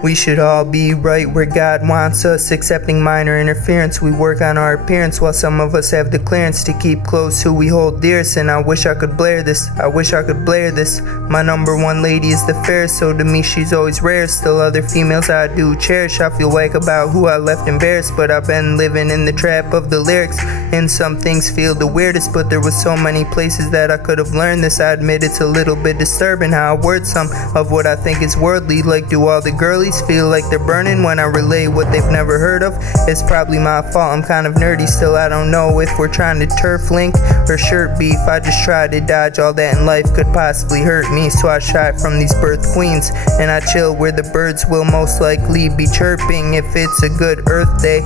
We should all be right where God wants us, accepting minor interference. We work on our appearance while some of us have the clearance to keep close who we hold dearest. And I wish I could bLArE this, I wish I could bLArE this. My number one lady is the fairest, so to me she's always rare. Still other females I do cherish. I feel whack about who I left embarrassed, but I've been living in the trap of the lyrics. And some things feel the weirdest, but there was so many places that I could have learned this. I admit it's a little bit disturbing how I word some of what I think is worldly. Like, do all the girlies feel like they're burning when I relay what they've never heard of? It's probably my fault, I'm kind of nerdy. Still I don't know if we're trying to turf link or shirt beef. I just try to dodge all that in life could possibly hurt me. So I shy from these birth queens and I chill where the birds will most likely be chirping if it's a good earth day.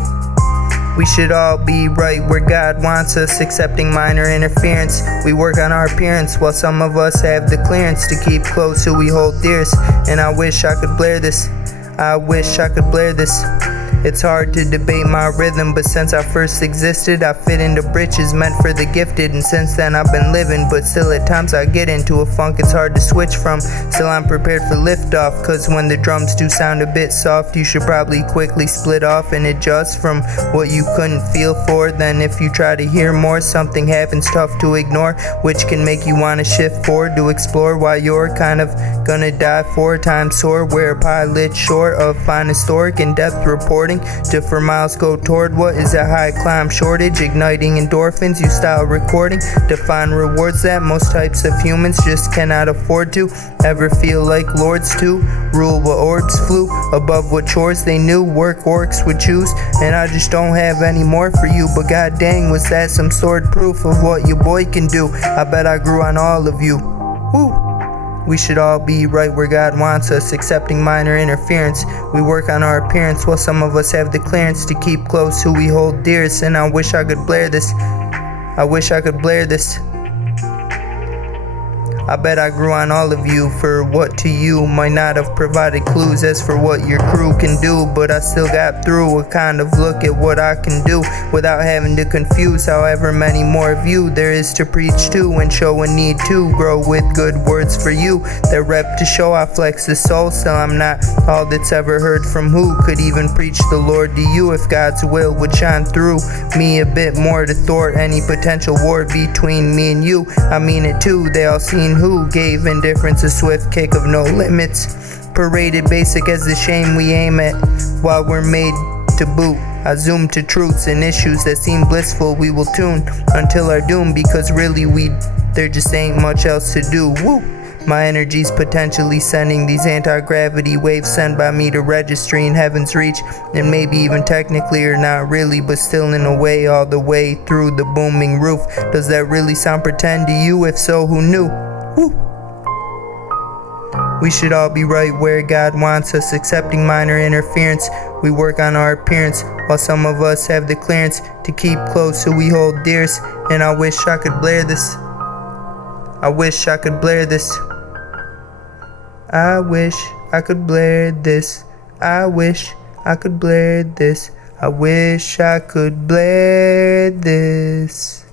We should all be right where God wants us, accepting minor interference. We work on our appearance while some of us have the clearance to keep close who we hold dearest. And I wish I could bLArE this, I wish I could bLArE this. It's hard to debate my rhythm, but since I first existed, I fit into britches meant for the gifted. And since then I've been living, but still at times I get into a funk it's hard to switch from. Still I'm prepared for liftoff, cause when the drums do sound a bit soft, you should probably quickly split off and adjust from what you couldn't feel for. Then if you try to hear more, something happens tough to ignore, which can make you want to shift forward to explore why you're kind of gonna die 4 times sore. Where a pilot short of fine historic in-depth reporting to for miles go toward what is a high climb shortage, igniting endorphins you style recording to find rewards that most types of humans just cannot afford to ever feel like lords to rule. What orbs flew above what chores they knew work orcs would choose, and I just don't have any more for you. But god dang, was that some sword proof of what your boy can do. I bet I grew on all of you. Woo. We should all be right where God wants us, accepting minor interference. We work on our appearance while some of us have the clearance to keep close who we hold dearest. And I wish I could bLArE this, I wish I could bLArE this. I bet I grew on all of you for what to you might not have provided clues as for what your crew can do. But I still got through a kind of look at what I can do without having to confuse however many more of you there is to preach to and show a need to grow with good words for you that rep to show I flex the soul. Still I'm not all that's ever heard from who could even preach the Lord to you if God's will would shine through me a bit more to thwart any potential war between me and you. I mean it too, they all seen who gave indifference a swift kick of no limits, paraded basic as the shame we aim at while we're made to boot. I zoom to truths and issues that seem blissful, we will tune until our doom, because really there just ain't much else to do. Woo! My energy's potentially sending these anti-gravity waves sent by me to registry in heaven's reach, and maybe even technically or not really, but still in a way all the way through the booming roof. Does that really sound pretend to you? If so, who knew? Woo. We should all be right where God wants us, accepting minor interference. We work on our appearance while some of us have the clearance to keep close who we hold dearest. And I wish I could bLArE this, I wish I could bLArE this, I wish I could bLArE this, I wish I could bLArE this, I wish I could bLArE this.